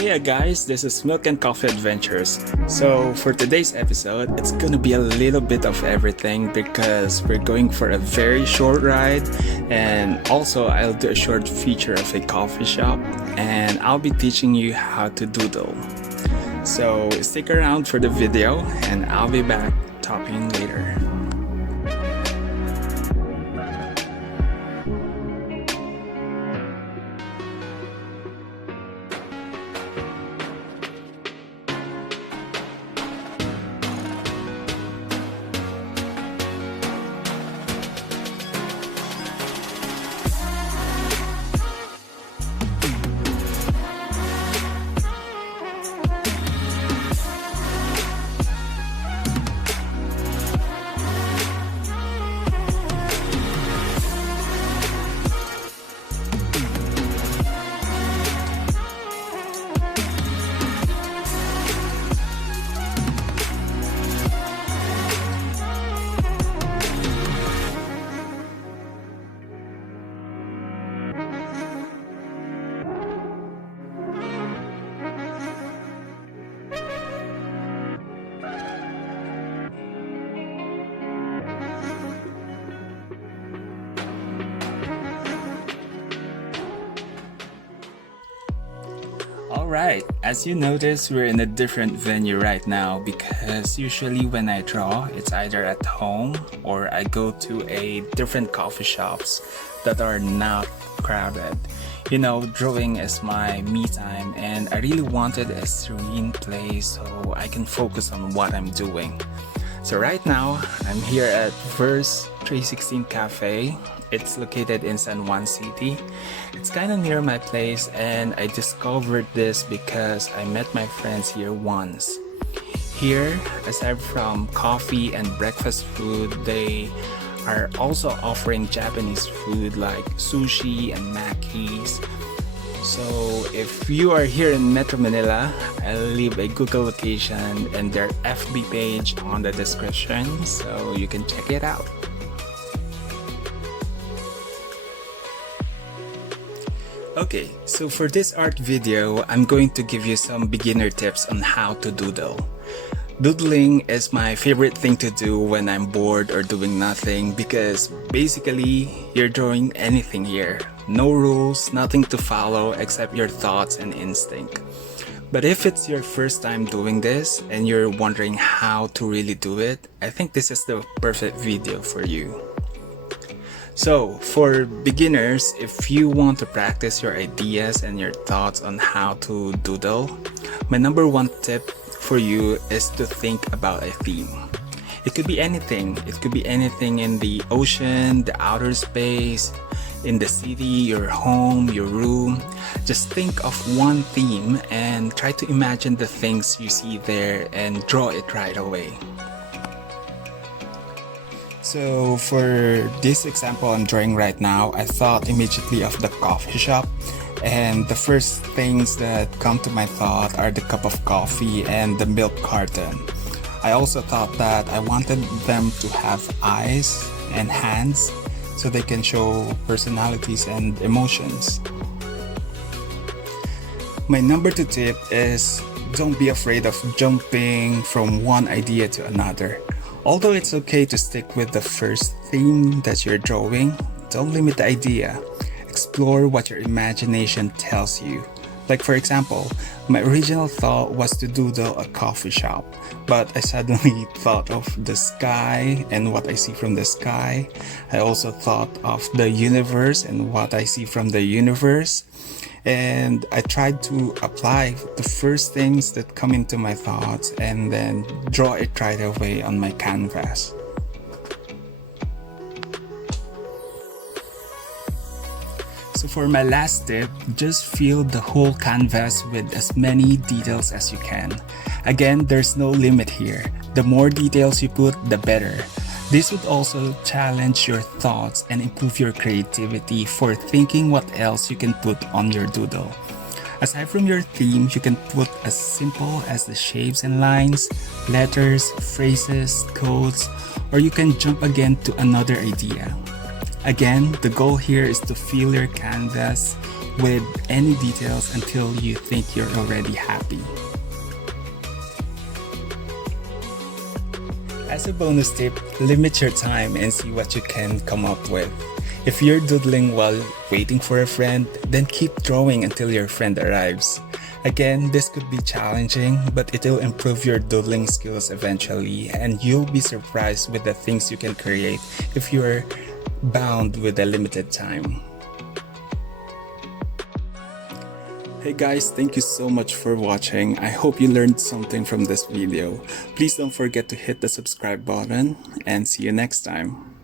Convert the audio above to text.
Heya guys, this is Milk and Coffee Adventures. So for today's episode, it's gonna be a little bit of everything because we're going for a very short ride, and also I'll do a short feature of a coffee shop, and I'll be teaching you how to doodle. So stick around for the video and I'll be back talking later. Alright, as you notice, we're in a different venue right now because usually when I draw, it's either at home or I go to a different coffee shops that are not crowded. You know, drawing is my me time and I really wanted a serene place so I can focus on what I'm doing. So right now, I'm here at Verse 316 Cafe. It's located in San Juan City. It's kind of near my place and I discovered this because I met my friends here once. Here, aside from coffee and breakfast food, they are also offering Japanese food like sushi and makis. So if you are here in Metro Manila, I'll leave a Google location and their FB page on the description so you can check it out. Okay, so for this art video, I'm going to give you some beginner tips on how to doodle. Doodling is my favorite thing to do when I'm bored or doing nothing because basically you're drawing anything here. No rules, nothing to follow except your thoughts and instinct. But if it's your first time doing this and you're wondering how to really do it, I think this is the perfect video for you. So for beginners, if you want to practice your ideas and your thoughts on how to doodle, my number one tip for you is to think about a theme. It could be anything. It could be anything in the ocean, the outer space, in the city, your home, your room. Just think of one theme and try to imagine the things you see there and draw it right away. So for this example I'm drawing right now, I thought immediately of the coffee shop, and the first things that come to my thought are the cup of coffee and the milk carton. I also thought that I wanted them to have eyes and hands so they can show personalities and emotions. My number 2 tip is don't be afraid of jumping from one idea to another. Although it's okay to stick with the first theme that you're drawing, don't limit the idea. Explore what your imagination tells you. Like for example, my original thought was to doodle a coffee shop, but I suddenly thought of the sky and what I see from the sky. I also thought of the universe and what I see from the universe. And I tried to apply the first things that come into my thoughts and then draw it right away on my canvas. So for my last tip, just fill the whole canvas with as many details as you can. Again, there's no limit here. The more details you put, the better. This would also challenge your thoughts and improve your creativity for thinking what else you can put on your doodle. Aside from your theme, you can put as simple as the shapes and lines, letters, phrases, codes, or you can jump again to another idea. Again, the goal here is to fill your canvas with any details until you think you're already happy. As a bonus tip, limit your time and see what you can come up with. If you're doodling while waiting for a friend, then keep drawing until your friend arrives. Again, this could be challenging, but it'll improve your doodling skills eventually, and you'll be surprised with the things you can create if you're bound with a limited time. Hey guys, thank you so much for watching. I hope you learned something from this video. Please don't forget to hit the subscribe button and see you next time.